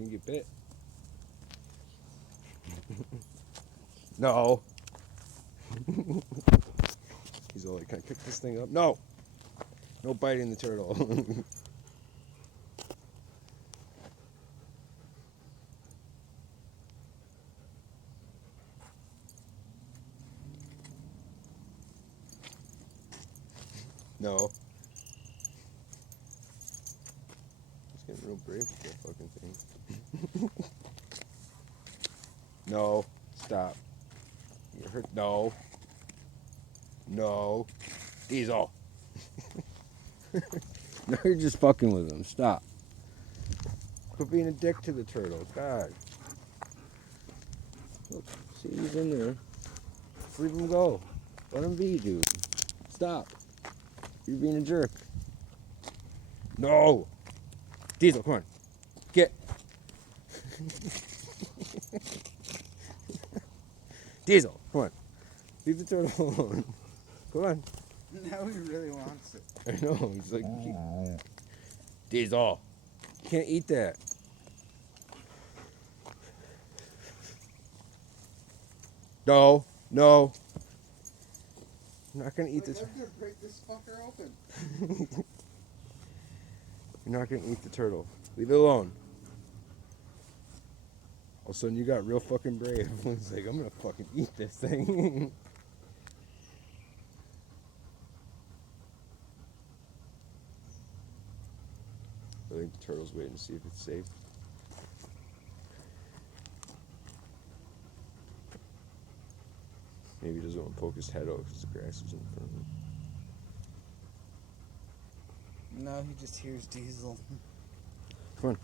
You can get bit. No. He's all like, can I pick this thing up? No. No biting the turtle. No. He's getting real brave with that fucking thing. No. Stop. You hurt. No. No. Diesel. Now you're just fucking with him. Stop. Quit being a dick to the turtle. God. Look, see, he's in there. Leave him go. Let him be, dude. Stop. You're being a jerk. No. Diesel, come on. Get. Diesel, come on. Leave the turtle alone. Come on. Now he really wants it. I know. He's like, Diesel. You can't eat that. No. No. I'm not going to eat this. I'm gonna break this fucker open. You're not going to eat the turtle. Leave it alone. All of a sudden, you got real fucking brave. It's like, I'm going to fucking eat this thing. I think the turtle's waiting to see if it's safe. Maybe he doesn't want to poke his head out because the grass is in front of him. No, he just hears Diesel. Come on.